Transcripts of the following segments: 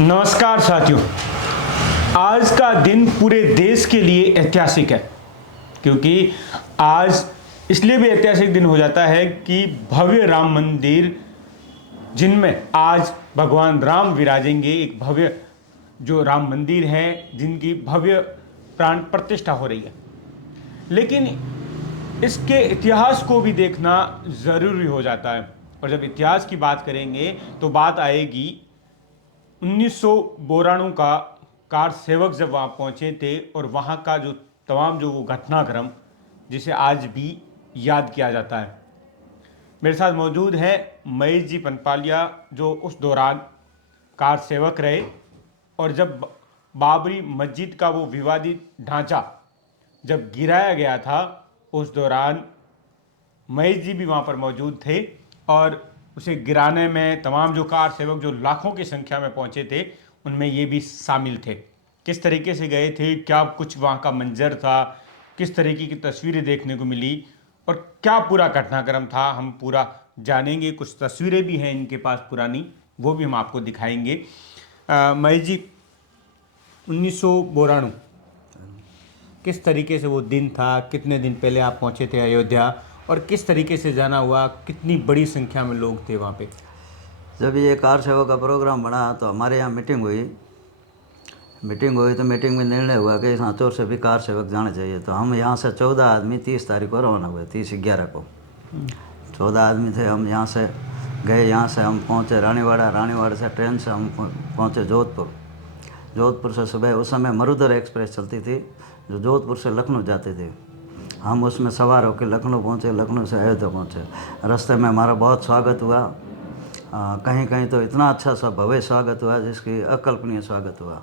नमस्कार साथियों। आज का दिन पूरे देश के लिए ऐतिहासिक है, क्योंकि आज इसलिए भी ऐतिहासिक दिन हो जाता है कि भव्य राम मंदिर, जिनमें आज भगवान राम विराजेंगे, एक भव्य जो राम मंदिर है जिनकी भव्य प्राण प्रतिष्ठा हो रही है। लेकिन इसके इतिहास को भी देखना ज़रूरी हो जाता है, और जब इतिहास की बात करेंगे तो बात आएगी 1992 का। कार सेवक जब वहाँ पहुँचे थे और वहाँ का जो तमाम जो वो घटनाक्रम, जिसे आज भी याद किया जाता है। मेरे साथ मौजूद है महेश जी पंपालिया, जो उस दौरान कार सेवक रहे, और जब बाबरी मस्जिद का वो विवादित ढांचा जब गिराया गया था, उस दौरान महेश जी भी वहाँ पर मौजूद थे, और उसे गिराने में तमाम जो कार सेवक जो लाखों की संख्या में पहुँचे थे, उनमें ये भी शामिल थे। किस तरीके से गए थे, क्या कुछ वहाँ का मंजर था, किस तरीके की तस्वीरें देखने को मिली, और क्या पूरा घटनाक्रम था, हम पूरा जानेंगे। कुछ तस्वीरें भी हैं इनके पास पुरानी, वो भी हम आपको दिखाएंगे। महेश जी, 1992 किस तरीके से वो दिन था, कितने दिन पहले आप पहुंचे थे अयोध्या, और किस तरीके से जाना हुआ, कितनी बड़ी संख्या में लोग थे वहाँ पे? जब ये कार सेवा का प्रोग्राम बना तो हमारे यहाँ मीटिंग हुई तो मीटिंग में निर्णय हुआ कि सांचौर से भी कार सेवक जाने चाहिए। तो हम यहाँ से 14 आदमी 30 तारीख को रवाना हुए, 30/11 को 14 आदमी थे। हम यहाँ से गए, यहाँ से हम पहुँचे रानीवाड़ा से ट्रेन से हम पहुँचे जोधपुर से सुबह, उस समय मरुधर एक्सप्रेस चलती थी जो जोधपुर से लखनऊ जाती थी। हम उसमें सवार होकर लखनऊ पहुँचे, लखनऊ से अयोध्या पहुँचे। रास्ते में हमारा बहुत स्वागत हुआ, कहीं कहीं तो इतना अच्छा सा भव्य स्वागत हुआ जिसकी अकल्पनीय स्वागत हुआ।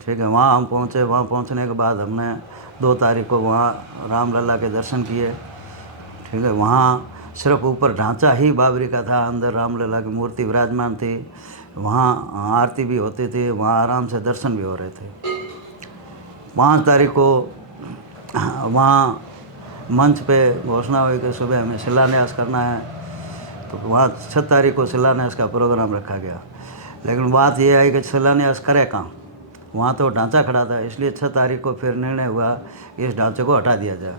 ठीक है, वहाँ हम पहुँचे। वहाँ पहुँचने के बाद हमने 2 तारीख को वहाँ रामलला के दर्शन किए। ठीक है, वहाँ सिर्फ ऊपर ढांचा ही बाबरी का था, अंदर रामलला की मूर्ति विराजमान थी। वहाँ आरती भी होती थी, वहाँ आराम से दर्शन भी हो रहे थे। 5 तारीख को वहाँ मंच पे घोषणा हुई कि सुबह हमें शिलान्यास करना है, तो वहाँ 6 तारीख को शिलान्यास का प्रोग्राम रखा गया। लेकिन बात यह आई कि शिलान्यास करे कहाँ, वहाँ तो ढांचा खड़ा था, इसलिए 6 तारीख को फिर निर्णय हुआ इस ढांचे को हटा दिया जाए,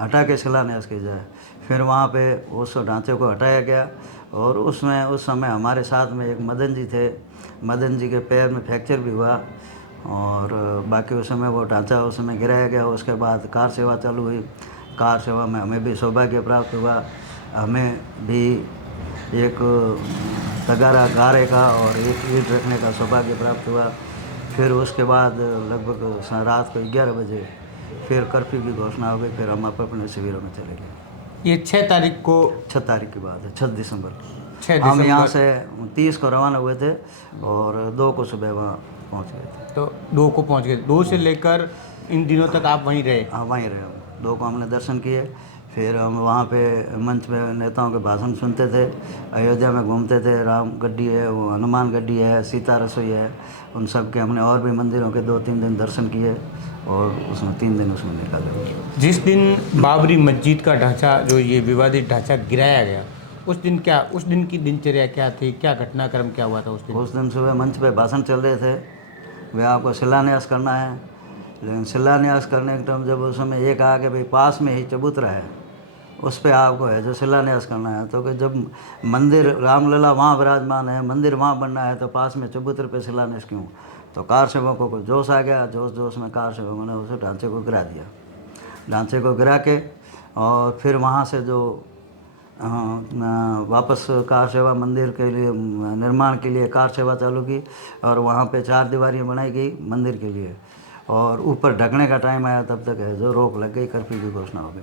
हटा के शिलान्यास की जाए। फिर वहाँ पे उस ढांचे को हटाया गया, और उस समय हमारे साथ में एक मदन जी थे। मदन जी के पैर में फ्रैक्चर भी हुआ, और बाकी उस समय वो ढांचा उस समय गिराया गया। उसके बाद कार सेवा चालू हुई। कार सेवा में हमें भी सौभाग्य प्राप्त हुआ, हमें भी एक तगारा गारे का और एक ईंट रखने का सौभाग्य प्राप्त हुआ। फिर उसके बाद लगभग रात को 11 बजे फिर कर्फ्यू की घोषणा हो गई। फिर हम अपने शिविरों में चले गए। ये 6 तारीख को, 6 तारीख की बात है, 6 दिसंबर को। 6 हम दिसंबर यहाँ से 30 को रवाना हुए थे और 2 को सुबह वहाँ पहुँच गए थे। तो 2 को पहुंच गए। 2 से लेकर इन दिनों तक आप वहीं रहे? हाँ, वहीं रहे हम। 2 को हमने दर्शन किए। फिर हम वहाँ पे मंच में नेताओं के भाषण सुनते थे, अयोध्या में घूमते थे। राम गड्डी है, वो हनुमान गड्डी है, सीता रसोई है, उन सब के हमने और भी मंदिरों के 2-3 दिन दर्शन किए, और उसमें 3 दिन उसमें निकाले। जिस दिन बाबरी मस्जिद का ढांचा, जो ये विवादित ढांचा गिराया गया, उस दिन की दिनचर्या क्या थी, क्या घटनाक्रम क्या हुआ था उस दिन? उस दिन सुबह मंच पे भाषण चल रहे थे, वे आपको शिलान्यास करना है। लेकिन शिलान्यास करने के टाइम जब उस समय ये कहा कि भाई पास में ही चबूतरा है, उस पे आपको है जो शिलान्यास करना है। तो कि जब मंदिर रामलला वहाँ विराजमान है, मंदिर वहाँ बनना है, तो पास में चबूतरे पे शिलान्यास क्यों? तो कार सेवकों को जोश आ गया। जोश में कार सेवकों ने उस ढांचे को गिरा दिया। ढांचे को गिरा के और फिर वहाँ से जो वापस कार सेवा मंदिर के लिए निर्माण के लिए कार सेवा चालू की, और वहाँ पे 4 दीवारियाँ बनाई गई मंदिर के लिए, और ऊपर ढकने का टाइम आया तब तक है जो रोक लग गई, कर्फ्यू की घोषणा हो गई।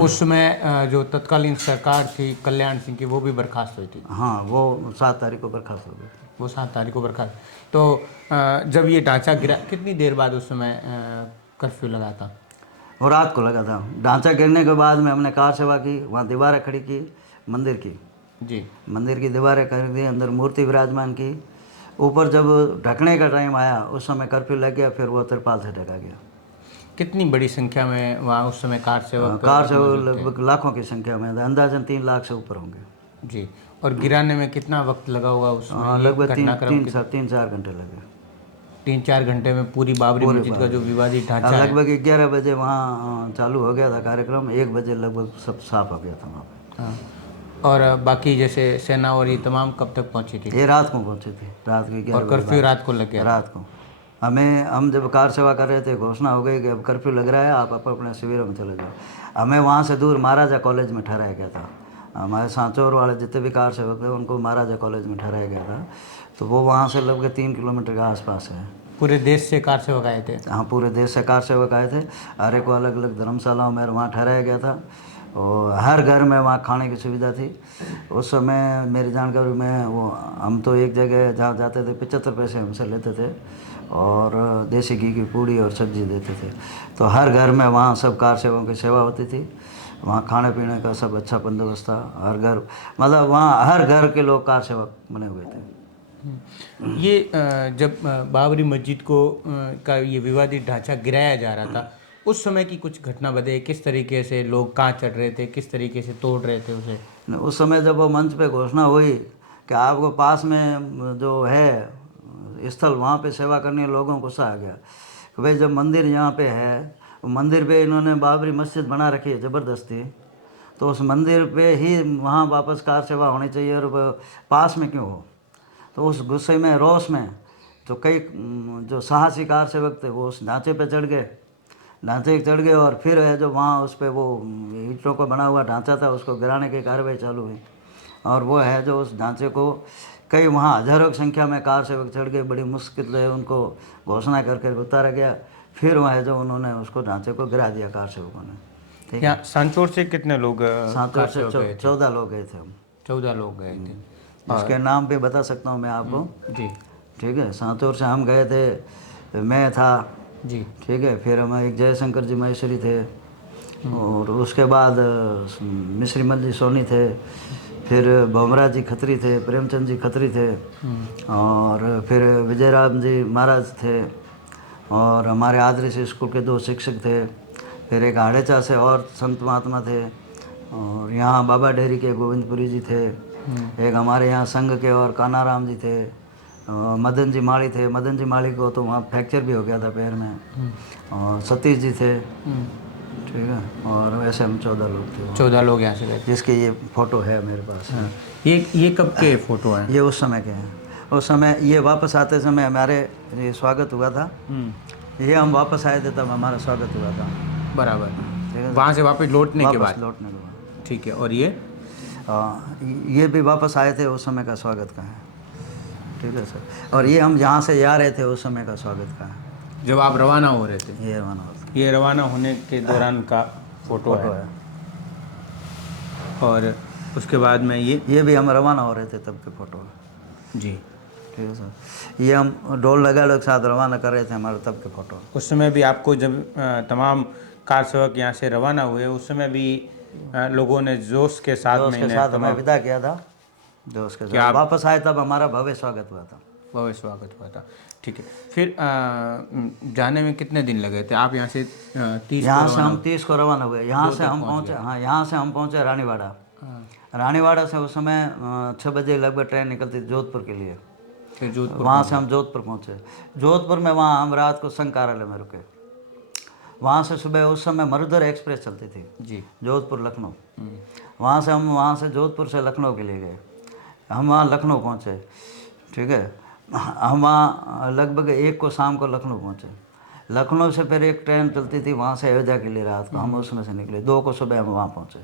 उस समय जो तत्कालीन सरकार थी कल्याण सिंह की, वो भी बर्खास्त हुई थी? हाँ, वो 7 तारीख को बर्खास्त हो गई। वो 7 तारीख को बर्खास्त। तो जब ये ढांचा गिरा, कितनी देर बाद उस समय कर्फ्यू लगा था? और रात को लगा था। ढांचा गिरने के बाद में हमने कार सेवा की, वहाँ दीवारें खड़ी की मंदिर की जी। मंदिर की दीवारें कर दी, अंदर मूर्ति विराजमान की। ऊपर जब ढकने का टाइम आया उस समय कर्फ्यू लग गया, फिर वो तिरपाल से ढका गया। कितनी बड़ी संख्या में वहाँ उस समय कार सेवक लगभग लाखों की संख्या में, अंदाजन 3 लाख से ऊपर होंगे। जी। और गिराने में कितना वक्त लगा होगा उसमें? ये लगभग घटनाक्रम 3-4 घंटे लगे। 3-4 घंटे में पूरी बाबरी मस्जिद का जो विवादित ढांचा है। लगभग 11 बजे वहाँ चालू हो गया था कार्यक्रम, 1 बजे लगभग सब साफ हो गया था वहाँ पे। हाँ। और बाकी जैसे सेना और ये तमाम कब तक पहुंची थी? ये रात को पहुँचे थे, रात के 11 और बजे कर्फ्यू रात को लग गया? रात को। हम जब कार सेवा कर रहे थे, घोषणा हो गई कि अब कर्फ्यू लग रहा है, आप अपने शिविरों में चले जाओ। हमें वहाँ से दूर महाराजा कॉलेज में ठहराया गया था। हमारे सांचौर वाले जितने भी कार सेवक थे उनको महाराजा कॉलेज में ठहराया गया था। तो वो वहाँ से लगभग 3 किलोमीटर के आसपास है। पूरे देश से कार सेवक आए थे? हाँ, पूरे देश से कार सेवक आए थे। हर एक को अलग अलग धर्मशालाओं में वहाँ ठहराया गया था और हर घर में वहाँ खाने की सुविधा थी। उस समय मेरी जानकारी में वो हम तो एक जगह जहाँ जाते थे 75 पैसे हमसे लेते थे और देसी घी की पूड़ी और सब्जी देते थे। तो हर घर में वहाँ सब कार सेवकों की सेवा होती थी। वहाँ खाने पीने का सब अच्छा बंदोबस्त था। हर घर, मतलब वहाँ हर घर के लोग कार सेवक बने हुए थे। ये जब बाबरी मस्जिद को का ये विवादित ढांचा गिराया जा रहा था, उस समय की कुछ घटना बताइए। किस तरीके से लोग कहाँ चढ़ रहे थे, किस तरीके से तोड़ रहे थे उसे? उस समय जब वो मंच पे घोषणा हुई कि आपको पास में जो है स्थल, वहाँ पे सेवा करने लोगों को गुस्सा आ गया कि भाई जब मंदिर यहाँ पे है, मंदिर पे इन्होंने बाबरी मस्जिद बना रखी है ज़बरदस्ती, तो उस मंदिर पे ही वहाँ वापस कार सेवा होनी चाहिए और पास में क्यों हो। तो उस गुस्से में, रोष में जो कई जो साहसी कार सेवक थे वो उस ढांचे पे चढ़ गए और फिर है जो वहाँ उस पर वो ईंटों का बना हुआ ढांचा था उसको गिराने की कार्रवाई चालू हुई। और वो है जो उस ढांचे को कई वहाँ हज़ारों की संख्या में कार सेवक चढ़ गए, बड़ी मुश्किल से उनको घोषणा करके उतारा गया। फिर वह है जो उन्होंने उसको ढांचे को गिरा दिया कार सेवकों ने। ठीक है। यहाँ सांचौर से कितने लोग सांचौर से 14 लोग गए थे हम। 14 लोग गए थे। इसके नाम पे बता सकता हूँ मैं आपको। जी ठीक है। सांचौर से हम गए थे, मैं था जी। ठीक है। फिर हम एक जयशंकर जी महेश्वरी थे और उसके बाद मिश्री मल जी सोनी थे, फिर भोमरा जी खत्री थे, प्रेमचंद जी खत्री थे और फिर विजयराम जी महाराज थे और हमारे आदरी से स्कूल के 2 शिक्षक थे। फिर एक हाड़ेचा से और संत महात्मा थे और यहाँ बाबा डेहरी के गोविंदपुरी जी थे। एक हमारे यहाँ संघ के और कानाराम जी थे, मदन जी माली थे। मदन जी माली को तो वहाँ फ्रैक्चर भी हो गया था पैर में, और सतीश जी थे। ठीक है। और वैसे हम 14 लोग थे। 14 लोग यहाँ से गए थे। जिसके ये फ़ोटो है मेरे पास। ये कब के फ़ोटो हैं? ये उस समय के हैं। उस समय ये वापस आते समय हमारे ये स्वागत हुआ था। ये हम वापस आए थे तब हमारा स्वागत हुआ था। बराबर। ठीक है। वहाँ से वापस लौटने के वापस बाद? लौटने के बाद। ठीक है। और ये भी वापस आए थे, उस समय का स्वागत का है। ठीक है सर। और ये हम जहाँ से जा रहे थे उस समय का स्वागत का है। जब आप रवाना हो रहे थे? ये रवाना होता ये रवाना होने के दौरान का फोटो है। और उसके बाद में ये भी हम रवाना हो रहे थे तब के फ़ोटो है। जी। ठीक है सर। ये हम ढोल लगा के साथ रवाना कर रहे थे, हमारे तब के फ़ोटो। उस समय भी आपको जब तमाम कार सेवक यहाँ से रवाना हुए उस समय भी लोगों ने जोश के साथ हमें विदा किया था। जोश के साथ वापस आए तब हमारा भव्य स्वागत हुआ था। भव्य स्वागत हुआ था। ठीक है। फिर जाने में कितने दिन लगे थे? आप यहाँ से 30 यहाँ से हम 30 को रवाना हुए। यहाँ से हम पहुँचे, हाँ यहाँ से हम पहुँचे रानीवाड़ा। रानीवाड़ा से उस समय 6 बजे लगभग ट्रेन निकलती थी जोधपुर के लिए। फिर जोधपुर, वहाँ से हम जोधपुर पहुँचे। जोधपुर में वहाँ हम रात को संघ कार्यालय में रुके। वहाँ से सुबह उस समय मरुधर एक्सप्रेस चलती थी जी, जोधपुर लखनऊ। वहाँ से हम वहाँ से जोधपुर से लखनऊ के लिए गए। हम वहाँ लखनऊ पहुँचे। ठीक है। हम वहाँ लगभग 1 को शाम को लखनऊ पहुँचे। लखनऊ से फिर एक ट्रेन चलती थी वहाँ से अयोध्या के लिए रात को, हम उसमें से निकले। 2 को सुबह हम वहाँ पहुँचे।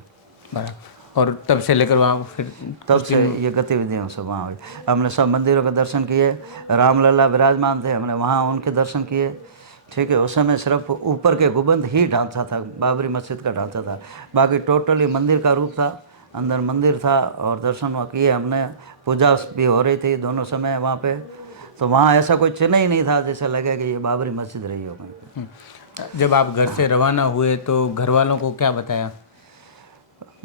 बराबर। और तब से लेकर वहाँ फिर तब से ये गतिविधियाँ सब वहाँ हुई। हमने सब मंदिरों के दर्शन किए। रामलला विराजमान थे, हमने वहाँ उनके दर्शन किए। ठीक है। उस समय सिर्फ ऊपर के गुंबद ही ढांचा था, बाबरी मस्जिद का ढांचा था। बाकी टोटली मंदिर का रूप था, अंदर मंदिर था और दर्शन वहाँ किए हमने। पूजा भी हो रही थी दोनों समय वहाँ पे। तो वहाँ ऐसा कोई चिन्ह ही नहीं था जैसे लगे कि ये बाबरी मस्जिद रही हो कहीं। जब आप घर से रवाना हुए तो घर वालों को क्या बताया?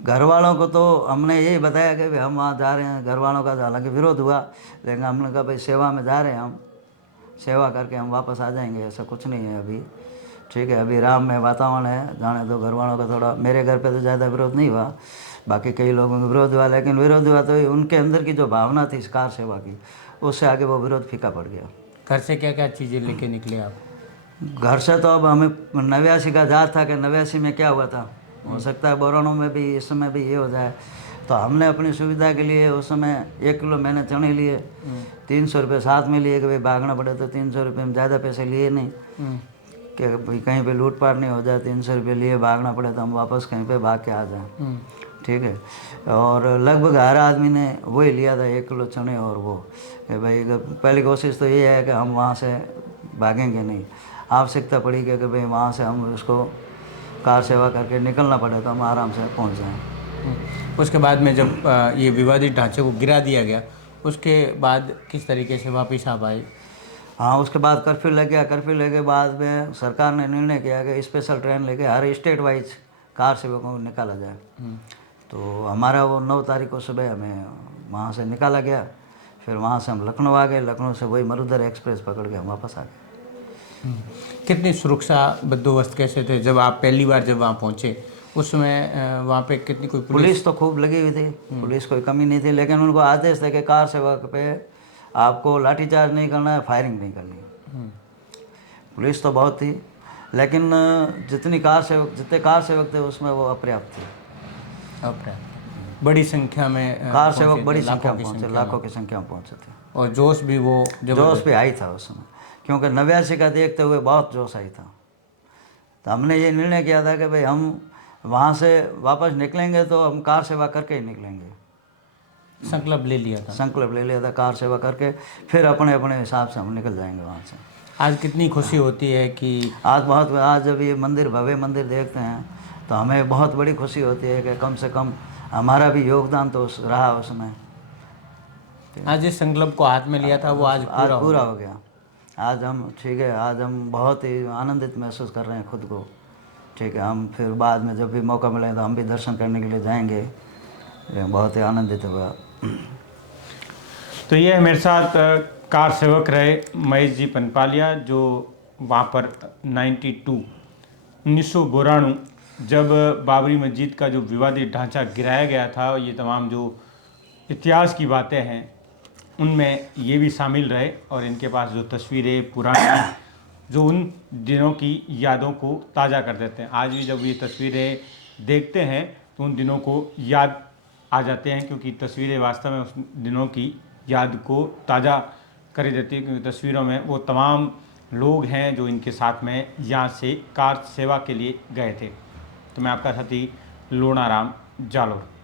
घर वालों को तो हमने यही बताया कि भाई हम वहाँ जा रहे हैं। घर वालों का हालांकि विरोध हुआ, लेकिन हमने कहा भाई सेवा में जा रहे हैं, हम सेवा करके हम वापस आ जाएंगे, ऐसा कुछ नहीं है अभी। ठीक है, अभी राम में वातावरण है, जाने दो। घर वालों का थोड़ा, मेरे घर पे तो ज़्यादा विरोध नहीं हुआ, बाकी कई लोगों का विरोध हुआ, लेकिन विरोध हुआ तो उनके अंदर की जो भावना थी इस कार सेवा की, उससे आगे वो विरोध फीका पड़ गया। घर से क्या क्या चीज़ें लेके निकले आप? घर से तो अब हमें 89 का याद था कि 89 में क्या हुआ था, हो सकता है बोरानों में भी इस समय भी ये हो जाए। तो हमने अपनी सुविधा के लिए उस समय 1 किलो मैंने चने लिए, 300 रुपये साथ में लिए कि भाई भागना पड़े तो 300 रुपये में, ज़्यादा पैसे लिए नहीं कि भाई कहीं पे लूटपाट नहीं हो जाए, 300 रुपये लिए भागना पड़े तो हम वापस कहीं पे भाग के आ जाएं। ठीक है, और लगभग हर आदमी ने वही लिया था, 1 किलो चने और वो कि भाई पहली कोशिश तो ये है कि हम वहाँ से भागेंगे नहीं, आवश्यकता पड़ी कि भाई वहाँ से हम उसको कार सेवा करके निकलना पड़े तो हम आराम से पहुँच जाएँ। उसके बाद में जब ये विवादित ढांचे को गिरा दिया गया, उसके बाद किस तरीके से वापस आप आए? हाँ, उसके बाद कर्फ्यू लग गया। कर्फ्यू लगे के बाद में सरकार ने निर्णय किया कि स्पेशल ट्रेन लेके हर स्टेट वाइज कार सेवकों को निकाला जाए। तो हमारा वो 9 तारीख को सुबह हमें वहाँ से निकाला गया। फिर वहाँ से हम लखनऊ आ गए, लखनऊ से वही मरुधर एक्सप्रेस पकड़ के हम वापस आ गए। कितनी सुरक्षा बंदोबस्त कैसे थे जब आप पहली बार जब वहाँ पहुँचे? उस समय वहाँ पे कितनी कोई पुलिस तो खूब लगी हुई थी, पुलिस कोई कमी नहीं थी, लेकिन उनको आदेश थे कि कार सेवक पे आपको लाठीचार्ज नहीं करना है, फायरिंग नहीं करनी है। पुलिस तो बहुत थी, लेकिन जितने कार सेवक थे उसमें वो अपर्याप्त थे। अपर्याप्त, बड़ी संख्या में कार सेवक पहुंचे बड़ी थे, संख्या लाखों में की पहुँचे, संख्या लाखों की संख्या में पहुँचे थे। और जोश भी वो जोश भी आई था उस समय, क्योंकि 89 का देखते हुए बहुत जोश आई था। तो हमने ये निर्णय किया था कि भाई हम वहाँ से वापस निकलेंगे तो हम कार सेवा करके ही निकलेंगे। संकल्प ले लिया था। संकल्प ले लिया था, कार सेवा करके फिर अपने अपने हिसाब से हम निकल जाएंगे वहाँ से। आज कितनी खुशी होती है कि आज जब ये मंदिर, भव्य मंदिर देखते हैं तो हमें बहुत बड़ी खुशी होती है कि कम से कम हमारा भी योगदान तो रहा उसमें। आज जिस संकल्प को हाथ में लिया था वो आज पूरा हो गया। आज हम ठीक है, आज हम बहुत ही आनंदित महसूस कर रहे हैं खुद को। ठीक है, हम फिर बाद में जब भी मौका मिले तो हम भी दर्शन करने के लिए जाएंगे। बहुत ही आनंदित हुआ। तो ये मेरे साथ कार सेवक रहे महेश जी पनपालिया, जो वहाँ पर 1992 जब बाबरी मस्जिद का जो विवादित ढांचा गिराया गया था, ये तमाम जो इतिहास की बातें हैं उनमें ये भी शामिल रहे, और इनके पास जो तस्वीरें पुरानी जो उन दिनों की यादों को ताज़ा कर देते हैं। आज भी जब ये तस्वीरें देखते हैं तो उन दिनों को याद आ जाते हैं, क्योंकि तस्वीरें वास्तव में उस दिनों की याद को ताज़ा कर देती है, क्योंकि तस्वीरों में वो तमाम लोग हैं जो इनके साथ में यहाँ से कार सेवा के लिए गए थे। तो मैं आपका साथी लोनाराम जालोर।